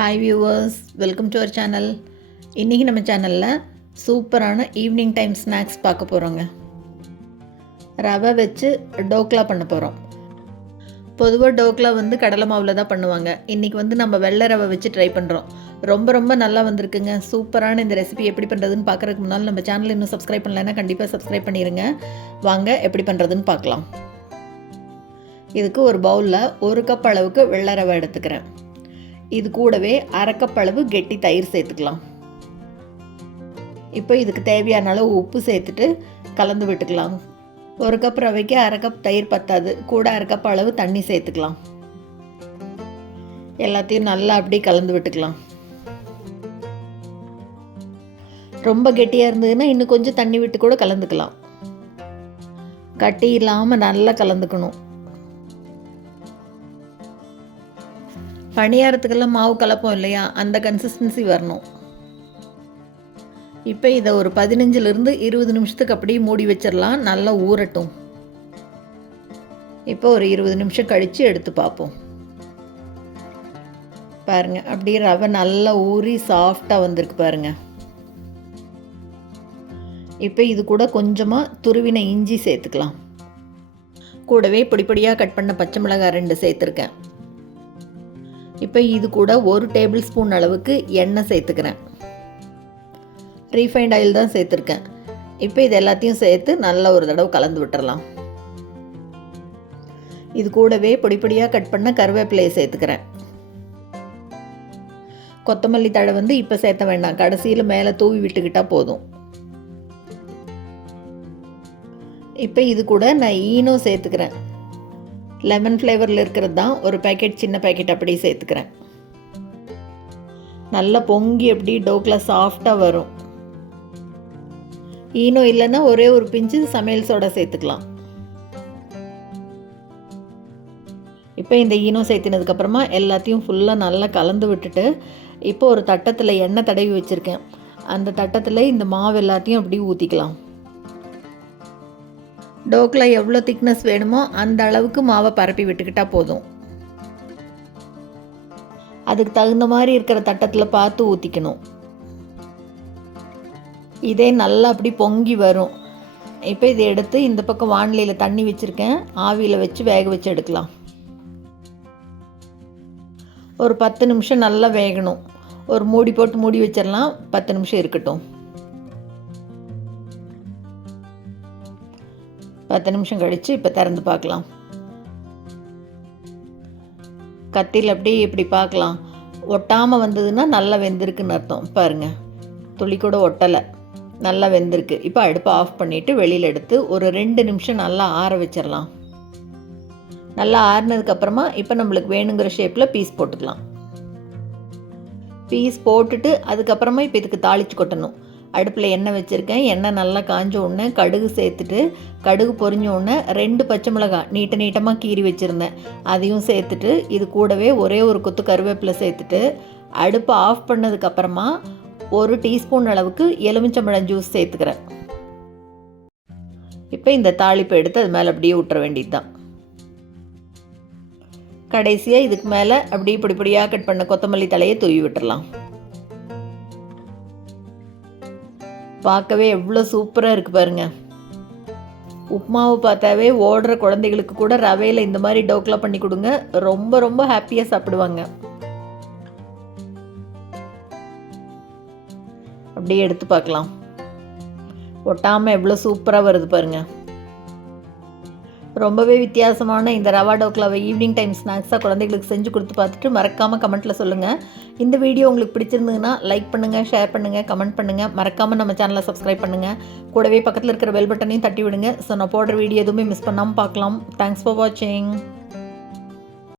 Hi viewers, welcome to our channel. இன்றைக்கி நம்ம சேனலில் சூப்பரான ஈவினிங் டைம் ஸ்நாக்ஸ் பார்க்க போகிறோங்க. ரவை வச்சு டோக்லா பண்ண போகிறோம். பொதுவாக டோக்லா கடலை மாவில் தான் பண்ணுவாங்க. இன்றைக்கி நம்ம வெள்ளை ரவை வச்சு ட்ரை பண்ணுறோம். ரொம்ப நல்லா வந்திருக்குங்க. சூப்பரான இந்த ரெசிபி எப்படி பண்ணுறதுன்னு பார்க்குறதுக்கு முன்னால் நம்ம சேனல் இன்னும் சப்ஸ்கிரைப் பண்ணலைன்னா கண்டிப்பாக சப்ஸ்கிரைப் பண்ணிடுங்க. வாங்க எப்படி பண்ணுறதுன்னு பார்க்கலாம். இதுக்கு ஒரு பவுலில் 1 கப் அளவுக்கு வெள்ளை ரவை எடுத்துக்கிறேன். இது கூடவே 1/2 கப் அளவு கெட்டி தயிர் சேர்த்துக்கலாம். இப்போ இதுக்கு தேவையான அளவு உப்பு சேர்த்துட்டு கலந்து விட்டுக்கலாம். 1 கப் ரவைக்கு 1/2 கப் தயிர் பத்தாது, கூட 1/2 கப் அளவு தண்ணி சேர்த்துக்கலாம். எல்லாத்தையும் நல்லா அப்படியே கலந்து விட்டுக்கலாம். ரொம்ப கெட்டியாக இருந்ததுன்னா இன்னும் கொஞ்சம் தண்ணி விட்டு கூட கலந்துக்கலாம். கட்டி இல்லாமல் நல்லா கலந்துக்கணும். பணியாரத்துக்கெல்லாம் மாவு கலப்போம் இல்லையா, அந்த கன்சிஸ்டன்சி வரணும். இப்போ இதை ஒரு 15லிருந்து 20 நிமிஷத்துக்கு அப்படியே மூடி வச்சிடலாம். நல்லா ஊறட்டும். இப்போ ஒரு 20 நிமிஷம் கழித்து எடுத்து பார்ப்போம். பாருங்கள், அப்படியே ரவை நல்லா ஊறி சாஃப்டாக வந்திருக்கு பாருங்கள். இப்போ இது கூட கொஞ்சமாக துருவின இஞ்சி சேர்த்துக்கலாம். கூடவே பொடியாக கட் பண்ண பச்சை மிளகாய் 2 சேர்த்துருக்கேன். இப்போ இது கூட 1 டேபிள் ஸ்பூன் அளவுக்கு எண்ணெய் சேர்த்துக்கிறேன். ரீஃபைண்ட் ஆயில் தான் சேர்த்துருக்கேன். இப்போ இது எல்லாத்தையும் சேர்த்து நல்லா ஒரு தடவை கலந்து விட்டுறலாம். இது கூடவே பொடியாக கட் பண்ண கருவேப்பிலையை சேர்த்துக்கிறேன். கொத்தமல்லி தழை இப்போ சேர்த்த வேண்டாம், கடைசியில் மேலே தூவி விட்டுக்கிட்டால் போதும். இப்போ இது கூட நான் ஈனோ சேர்த்துக்கிறேன். லெமன் ஃப்ளேவரில் இருக்கிறது தான், ஒரு பேக்கெட், சின்ன பேக்கெட் அப்படியே சேர்த்துக்கிறேன். நல்லா பொங்கி எப்படி டோக்லா சாஃப்டாக வரும். ஈனோ இல்லைன்னா ஒரே ஒரு பிஞ்சு சமையல் சோடா சேர்த்துக்கலாம். இப்போ இந்த ஈனோ சேர்த்தினதுக்கப்புறமா எல்லாத்தையும் ஃபுல்லாக நல்லா கலந்து விட்டுட்டு, இப்போ ஒரு தட்டத்தில் எண்ணெய் தடவி வச்சுருக்கேன். அந்த தட்டத்தில் இந்த மாவு எல்லாத்தையும் அப்படியே ஊற்றிக்கலாம். டோக்லா எவ்வளோ திக்னஸ் வேணுமோ அந்த அளவுக்கு மாவை பரப்பி விட்டுக்கிட்டால் போதும். அதுக்கு தகுந்த மாதிரி இருக்கிற தட்டத்தில் பார்த்து ஊற்றிக்கணும். இதே நல்லா அப்படி பொங்கி வரும். இப்போ இதை எடுத்து இந்த பக்கம் வானிலையில் தண்ணி வச்சுருக்கேன், ஆவியில் வச்சு வேக வச்சு எடுக்கலாம். ஒரு 10 நிமிஷம் நல்லா வேகணும். ஒரு மூடி போட்டு மூடி வச்சிடலாம். 10 நிமிஷம் இருக்கட்டும். 10 நிமிஷம் கழித்து இப்போ திறந்து பார்க்கலாம். கத்தியில் அப்படி இப்படி பார்க்கலாம். ஒட்டாமல் வந்ததுன்னா நல்லா வெந்திருக்குன்னு அர்த்தம். பாருங்கள், துளி கூட ஒட்டலை, நல்லா வெந்திருக்கு. இப்போ அடுப்பை ஆஃப் பண்ணிவிட்டு வெளியில் எடுத்து ஒரு 2 நிமிஷம் நல்லா ஆற வச்சிடலாம். நல்லா ஆறினதுக்கப்புறமா இப்போ நம்மளுக்கு வேணுங்கிற ஷேப்பில் பீஸ் போட்டுக்கலாம். பீஸ் போட்டுட்டு அதுக்கப்புறமா இப்போ இதுக்கு தாளித்து கொட்டணும். அடுப்பில் எண்ணெய் வச்சுருக்கேன். எண்ணெய் நல்லா காஞ்ச உடனே கடுகு சேர்த்துட்டு, கடுகு பொரிஞ்ச உடனே 2 பச்சை மிளகாய் நீட்டமாக கீறி வச்சுருந்தேன், அதையும் சேர்த்துட்டு, இது கூடவே ஒரே ஒரு கொத்து கருவேப்பிலை சேர்த்துட்டு, அடுப்பை ஆஃப் பண்ணதுக்கப்புறமா 1 டீஸ்பூன் அளவுக்கு எலுமிச்சம்பழம் ஜூஸ் சேர்த்துக்கிறேன். இப்போ இந்த தாளிப்பை எடுத்து அது மேலே அப்படியே விட்டுற வேண்டியது தான். கடைசியாக இதுக்கு மேலே அப்படியே பொடியாக கட் பண்ண கொத்தமல்லி தலையை தூவி விட்டுடலாம். பார்க்கவே எவ்வளோ சூப்பராக இருக்குது பாருங்கள். உப்புமாவை பார்த்தாவே ஓடுற குழந்தைகளுக்கு கூட ரவையில் இந்த மாதிரி டோக்லா பண்ணி கொடுங்க. ரொம்ப ஹாப்பியாக சாப்பிடுவாங்க. அப்படியே எடுத்து பார்க்கலாம். ஒட்டாமல் எவ்வளோ சூப்பராக வருது பாருங்கள். ரொம்பவே வித்தியாசமான இந்த ரவா டோக்லாவை ஈவினிங் டைம் ஸ்நாக்ஸாக குழந்தைகளுக்கு செஞ்சு கொடுத்து பார்த்துட்டு மறக்காமல் கமெண்ட்டில் சொல்லுங்கள். இந்த வீடியோ உங்களுக்கு பிடிச்சிருந்ததுன்னா லைக் பண்ணுங்கள், ஷேர் பண்ணுங்கள், கமெண்ட் பண்ணுங்கள். மறக்காமல் நம்ம சேனலை சப்ஸ்கிரைப் பண்ணுங்கள். கூடவே பக்கத்தில் இருக்கிற பெல் பட்டனையும் தட்டி விடுங்க. ஸோ நான் போடுற வீடியோ எதுவுமே மிஸ் பண்ணாமல் பார்க்கலாம். தேங்க்ஸ் ஃபார் வாட்சிங்.